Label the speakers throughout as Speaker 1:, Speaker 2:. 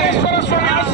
Speaker 1: Parabéns para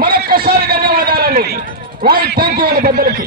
Speaker 1: మరొక్కసారి ధన్యవాదాలండి. Right thank you అండి పెద్దలకి.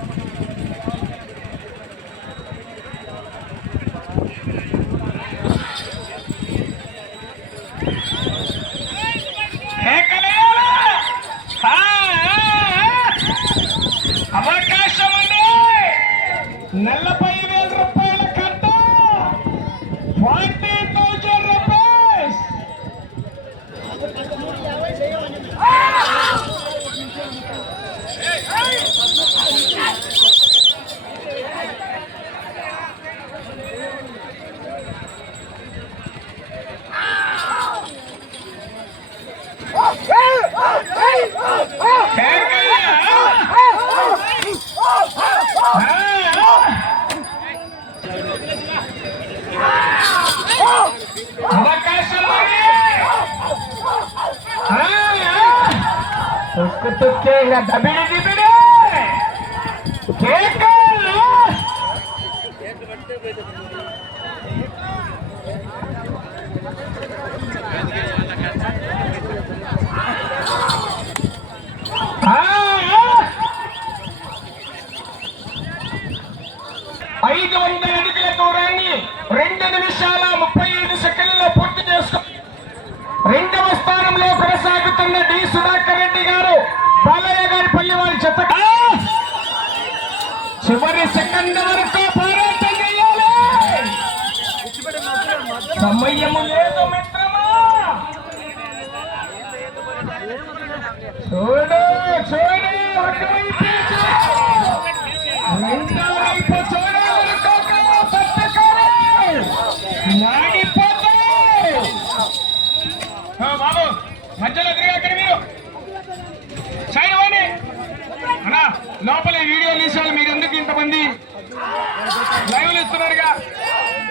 Speaker 1: the చివరి సెకండ్ వరకు పోరాటం చేయాలి. సమయం లేదు మిత్రమా. చూడు చూడు బాబు మధ్యలో తిరిగి అక్కడ మీరు సైన్ లోపల వీడియో తీసాలి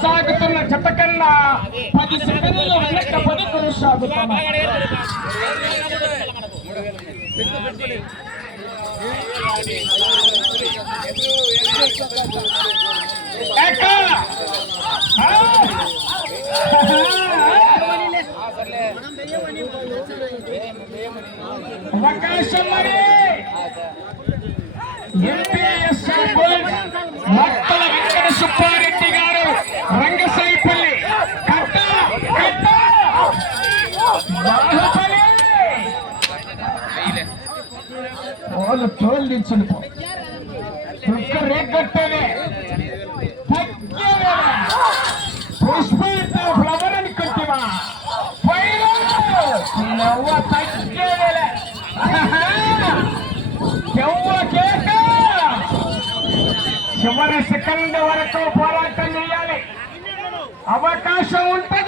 Speaker 1: కొనసాగుతున్న జత కన్నా పది సెకండ్లు వెనకబడి కొనసాగుతున్నాయి ఎక్క! ఆ! అవకాశం మరి ఎంపీఎస్ఆర్ గోల్డ్ మక్కల వెంకట సుబ్బారెడ్డి గారు రంగసాయిపల్లి కట్ట కట్ట బాహుబలి వాళ్ళు తోలు దించుని కుక్క రేగట్టేనే తగ్గేదే పుష్పిత ఫ్లవర్ నవ్వ ఎవ్వ కేక. చివరి సెకండ్ వరకు పోరాటం చేయాలి. అవకాశం ఉంటుంది.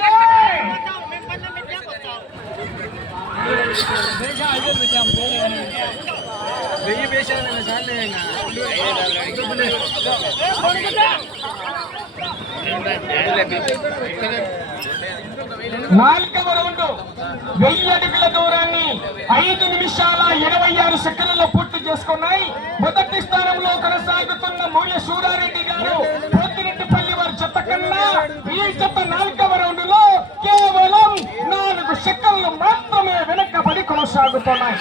Speaker 1: నాలుగవ రౌండ్. వెయ్యి అడుగుల దూరాన్ని ఐదు నిమిషాల ఇరవై ఆరు సెకండ్లలో పూర్తి చేసుకున్నాయి. మొదటి స్థానంలో కొనసాగుతున్న మూయ సూరారెడ్డి గారు పోతిరెడ్డిపల్లి వారి చెత్త కన్నా ఈ చెత్త నాలుగవ రౌండ్లో కేవలం నాలుగు సెకండ్లు మాత్రమే వెనకబడి కొనసాగుతున్నాయి.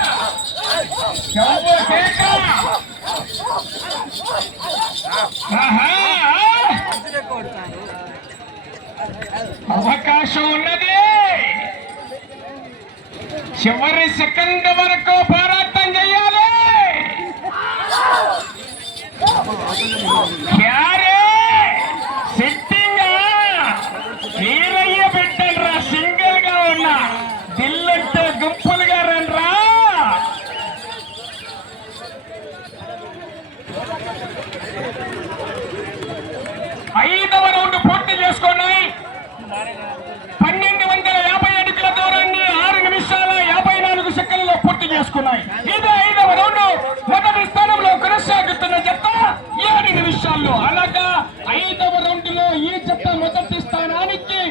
Speaker 1: అవకాశం ఉన్నది. చివరి సెకండ్ వరకు పోరాటం చేయాలి. క్యారే! సెట్ వీరయ్య బిడ్డలరా సింగిల్గా ఉన్నా దిల్లంటే గుంపులుగా రండ్రా ఐదవ రౌండ్ పూర్తి చేసుకున్నాయి పన్నెండు వందల యాభై అడుగుల దూరాన్ని ఆరు నిమిషాల యాభై నాలుగు సెకండ్లలో పూర్తి ఇదే ఇది ఐదవ రౌండ్ మొదటి స్థానంలో కొనసాగుతున్న జత ఏడు నిమిషాల్లో. అనగా ఐదవ రౌండ్లో ఈ జత మొదటి స్థానానికి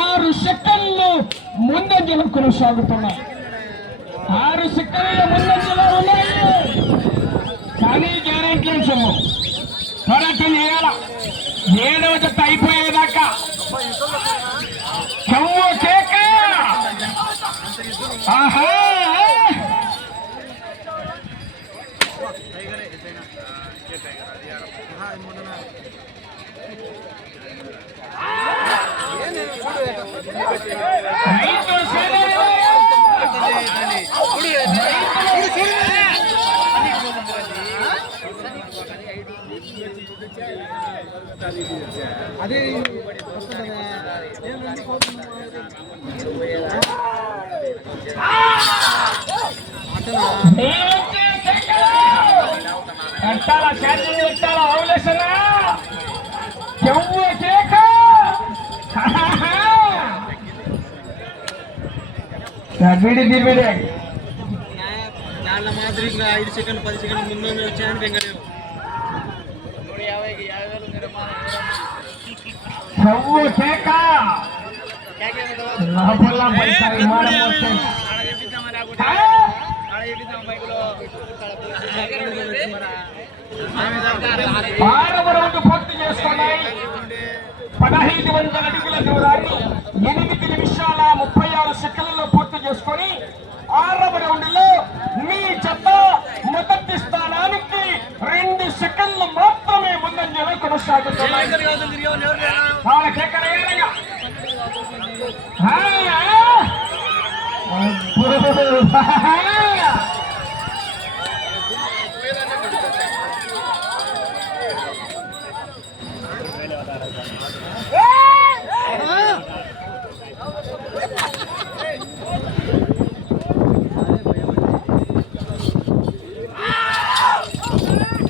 Speaker 1: ఆరు సెకండ్లు ముందంజలు కొనసాగుతున్నాయి. ఆరు సెకండ్ల ముందంజలు ఉన్నాయి. కానీ గ్యారెంటీ సొమ్ము పోరాటం చేయాల? ఏడవ జత అయిపోయేదాకా? చెవు కేక? ఆహా! కేకలు. కట్టాలా అవులేసనా కేక
Speaker 2: ఐదు సెకండ్ పది సెకండ్ ముందు వచ్చాయని
Speaker 1: లోపల విమానం? ఆరవ రౌండ్ పూర్తి చేసుకున్నాయి. పదహైదు వందల అడుగుల దూరాన్ని ఎనిమిది నిమిషాల ముప్పై ఆరు సెకండ్లలో పూర్తి చేసుకొని ఆరవ రౌండ్లో మీ జత మొదటి స్థానానికి రెండు సెకండ్లు మాత్రమే ముందంజలో కొనసాగుతున్నాయి వాళ్ళ కేకలు వేయాలిగా. ఆ, ఆ. అబ్బో.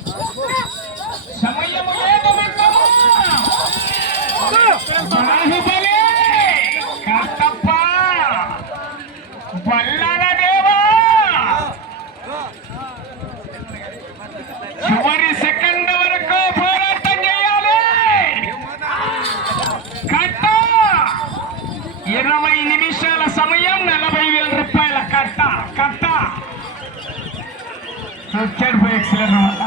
Speaker 1: బాబు సమయము లేదు మిత్రమా. బాహుబలి కట్టప్ప బల్లాల దేవా చివరి సెకండ్ వరకు పోరాటం చేయాలి కట్ట ఇరవై నిమిషాల సమయం నలభై వేల రూపాయల కట్ట కట్ట. వచ్చాడు పోయి ఎక్సలెంట్ వల్ల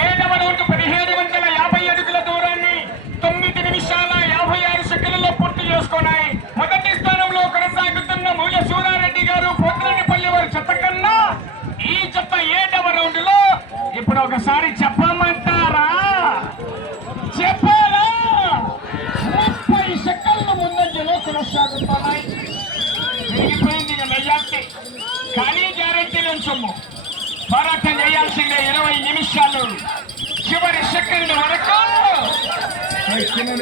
Speaker 1: ఏడవ రౌండ్ పదిహేడు వందల యాభై అడుగుల దూరాన్ని తొమ్మిది నిమిషాల యాభై ఆరు సెకండ్లలో పూర్తి చేసుకున్నాయి. మొదటి స్థానంలో కొనసాగుతున్న మూల సూరారెడ్డి గారు పోతరానిపల్లి వారి చెత్త చెత్త ఏడవ రౌండ్లో ఇప్పుడు ఒకసారి చెప్పమంటారా? చెప్పాలా? ముప్పై సెకండ్ల ముందంజలో కొనసాగుతున్నాయి. పెరిగిపోయింది మెజార్టీ. కానీ గ్యారెంటీ సొమ్ము. పోరాటం చేయాల్సిందే ఇరవై నిమిషాలు. చివరి సెకండ్ వరకు.
Speaker 2: రెండు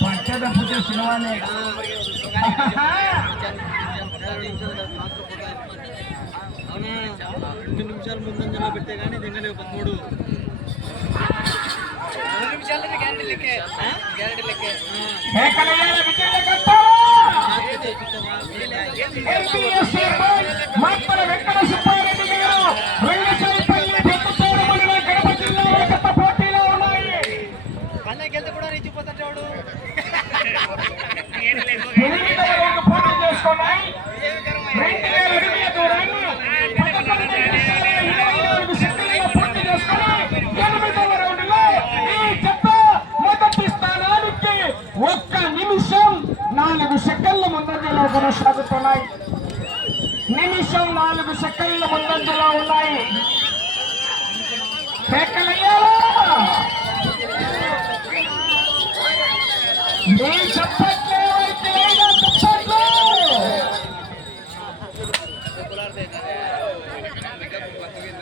Speaker 2: నిమిషాలు
Speaker 1: పూజ సినిమానే
Speaker 2: అవునా? రెండు నిమిషాలు ముందంజలో పెడితే కానీ దింగలేవు పదమూడు
Speaker 1: మేకలయ్యాల విజయ కట్ట ఎంపీఎస్ చైర్మన్ మాత్మల వెంకట సుబ్బారెడ్డి గారు రంగసారిపల్లి పెద్దతోడు మండలం కడప జిల్లా కట్ట పోటీలో ఉన్నాయి
Speaker 2: పన్నెకెళ్తే కూడా రెచ్చిపోతాడు వాడు
Speaker 1: ఎనిమిదవ రౌండ్ పోటీ చేసుకున్నాయి రెండు వేల అడుగుల దూరాన్ని పదకొండు నిమిషాల ఇరవై నాలుగు సెకండ్లలో పూర్తి చేసుకుని ఎనిమిదవ రౌండ్లో ఈ జత మొదటి స్థానానికి ఒక్క నిమిషం నాలుగు సెకండ్ల ముందంజలో కొనసాగుతున్నాయి నిమిషం నాలుగు సెకండ్ల ముందంజలో ఉన్నాయి.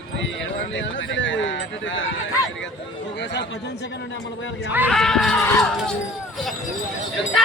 Speaker 1: మీ అయితే
Speaker 2: ఒకసారి పద్దెనిమిది సెకండ్ ఉండే అమలు పోయాలి యాభై దొబ్బుతా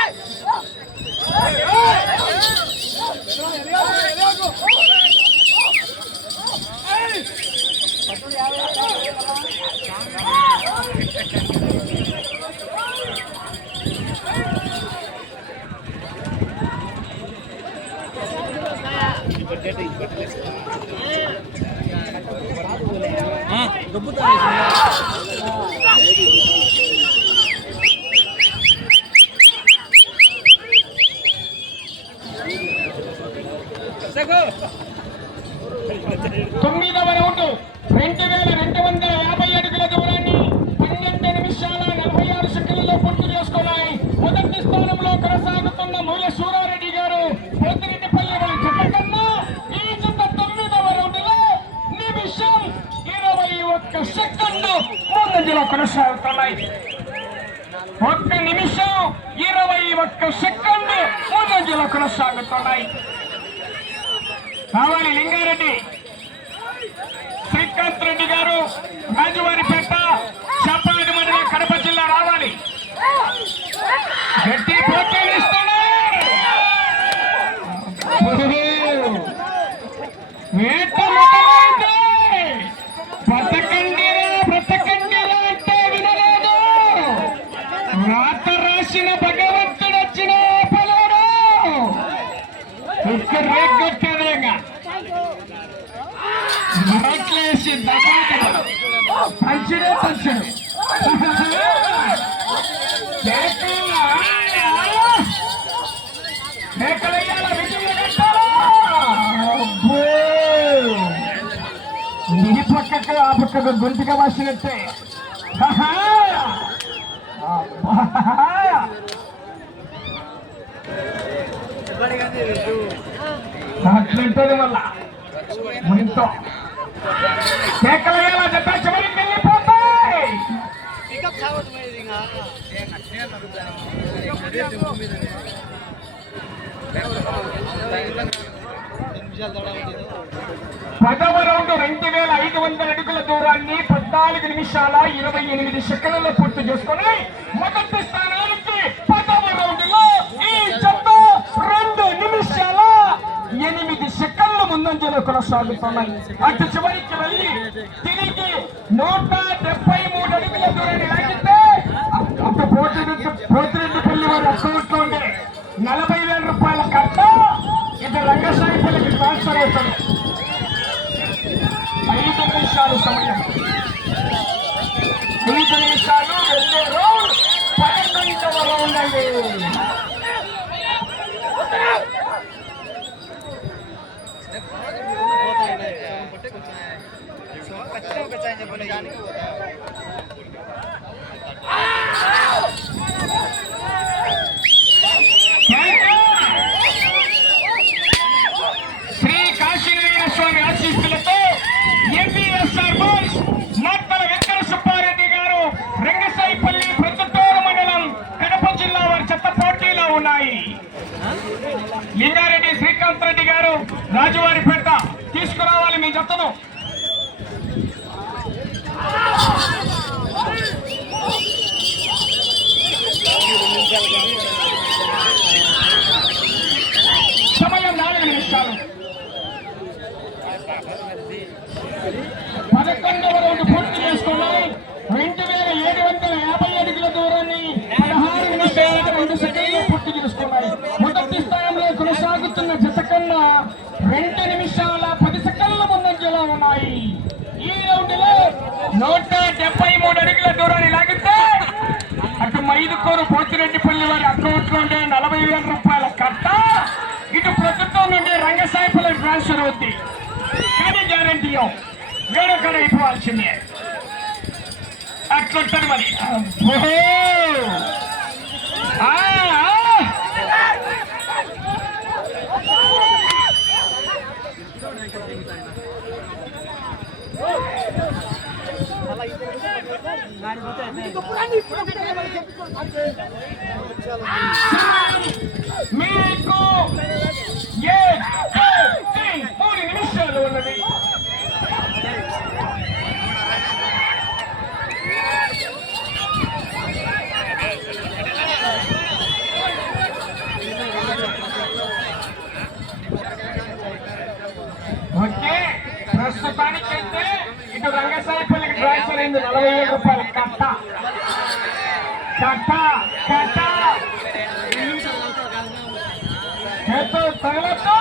Speaker 1: తొమ్మిదవ రౌండ్ రెండు వేల రెండు వందల యాభై అడుగుల దూరాన్ని పన్నెండు నిమిషాల నలభై ఆరు సెకండ్లలో పూర్తి చేసుకున్నాయి మొదటి స్థానంలో కొనసాగుతున్న మూల సూరారెడ్డి గారు పోతిరెడ్డిపల్లి వారి జత కన్నా ఈ జత తొమ్మిదవ రౌండ్లో నిమిషం ఇరవై ఒక్క సెకండ్ ముందంజలో కొనసాగుతున్నాయి. ఒక్క నిమిషం ఇరవై ఒక్క సెకండ్ ముందంజలో కొనసాగుతున్నాయి. కావాలి లింగారెడ్డి. శ్రీకాంత్ రెడ్డి గారు రాజువారిపేట చప్పారెడ్డి మండలం కడప జిల్లా రావాలి. గట్టి పోటీలు ఇస్తున్నాయి పక్కకు ఆ పక్కకు గొంతుగా వాసినట్టే. హహా! అబ్బా! అట్లుంటుంది మళ్ళా. మునితో. కేకల వేళ చివరికి వెళ్ళిపోతాయి. పదవ రౌండ్ రెండు వేల ఐదు వందల అడుగుల దూరాన్ని పద్నాలుగు నిమిషాల ఇరవై ఎనిమిది సెకండ్లలో పూర్తి చేసుకొని మొదటి స్థానానికి పదవ రౌండ్లో ఈ జత రెండు నిమిషాల ఎనిమిది సెకండ్ల ముందంజలో కొనసాగుతున్నాయి. అటు చివరికి వెళ్ళి తిరిగి నూట డెబ్బై మూడు అడుగుల దూరాన్ని లాగితే అటు పోతిరెడ్డి పోతిరెడ్డిపల్లి వారి అకౌంట్లో ఉండే నలభై వేల రూపాయలు కట్ట ఇటు రంగసాయిపల్లికి ట్రాన్స్ఫర్ అవుతుంది ఐదు నిమిషాలు సమయం ఐదు నిమిషాలు వెళ్ళే రౌండ్ పదకొండవ రౌండ్ అండి శ్రీ కాశీనారాయణ స్వామి ఆశీస్సులతో ఎంపీఎస్ఆర్ బాయ్స్ మాత్తల వెంకట సుబ్బారెడ్డి గారు రంగసాయిపల్లి ప్రొద్దుటూరు మండలం కడప జిల్లా వారి చెత్త పోటీలో ఉన్నాయి లింగారెడ్డి శ్రీకాంత్ రెడ్డి గారు రాజువారిపేట తీసుకురావాలి మీ జతను సమయం నాలుగు నిమిషాలు పదకొండవ రౌండ్ పూర్తి చేసుకున్నాయి రెండు వేల ఏడు వందల యాభై అడుగుల దూరాన్ని పదహారు నిమిషాల రెండు సెకండ్లు పూర్తి చేసుకున్నాయి మొదటి స్థానంలో కొనసాగుతున్న జత కన్నా రెండు నిమిషాల పది సెకండ్ల ముందంజలో ఉన్నాయి ఈ రౌండ్లో నూట డెబ్బై మూడు అడుగుల దూరాన్ని లాగితే అటు రెడ్డిపల్లి వారి అకౌంట్లో ఉండే నలభై వేల రూపాయల కట్ట ఇటు ప్రభుత్వం నుండి రంగసాయిపల్లి ట్రాన్స్ఫర్ అవుద్ది. కానీ గ్యారంటీ వేరొకరు అయిపోవాల్సిందే. అట్లుంటది మరి. ఓహో మీకు ఏ ఏ, మూడు నిమిషాలు ఉన్నది. రెండు నలభై ఏడు రూపాయలు. కట్ట. కట్ట కట్ట. చేతో తగలతో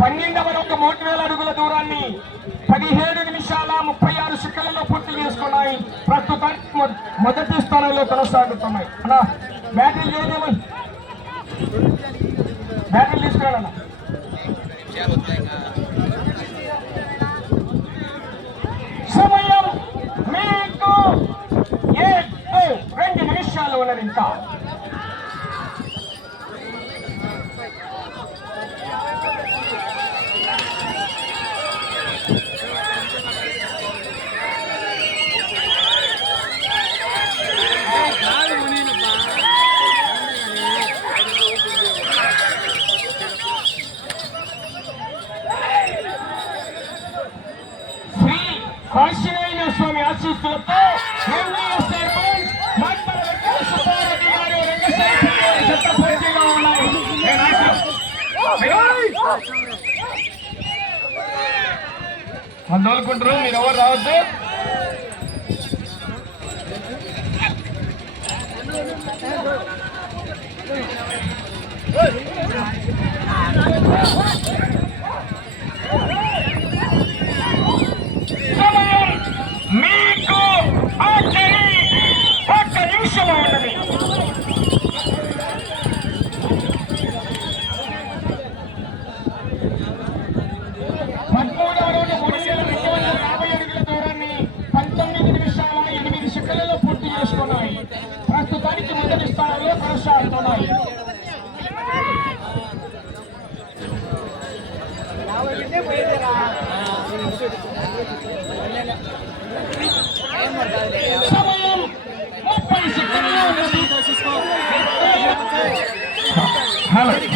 Speaker 1: పన్నెండవ ఒక మూడు వేల అడుగుల దూరాన్ని పదిహేడు నిమిషాల ముప్పై ఆరు సెకండ్లలో పూర్తి చేసుకున్నాయి. ప్రస్తుతానికి మొదటి స్థానంలో కొనసాగుతున్నాయి. బ్యాటింగ్ బ్యాటరీ చేయమని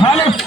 Speaker 1: Alex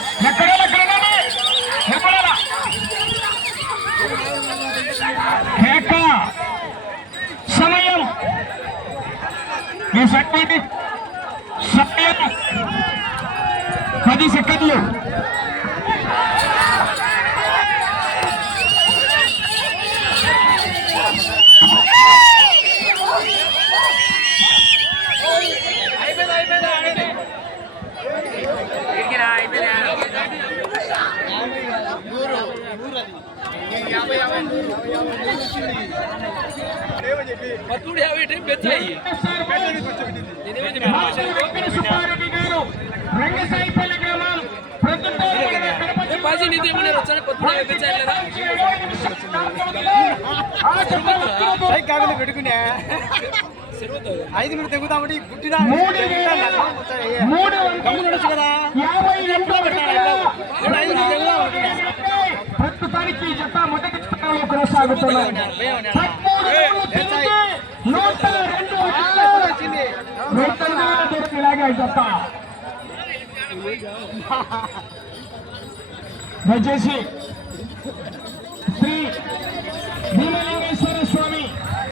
Speaker 3: పాజీ నిధి ఏమన్నా పత్తుడు యాభై పెంచాయి లేదా.
Speaker 2: కాకుండా పెట్టుకునే. ఐదు మినిట్ తెగుతామని పుట్టిన కదా. తెగుదాం
Speaker 1: ప్రస్తుతానికి జత మొదటి స్థానంలో కొనసాగుతున్నాయి పదమూడు రౌండ్లు నూట రెండు దయచేసి శ్రీ భీమలింగేశ్వర స్వామి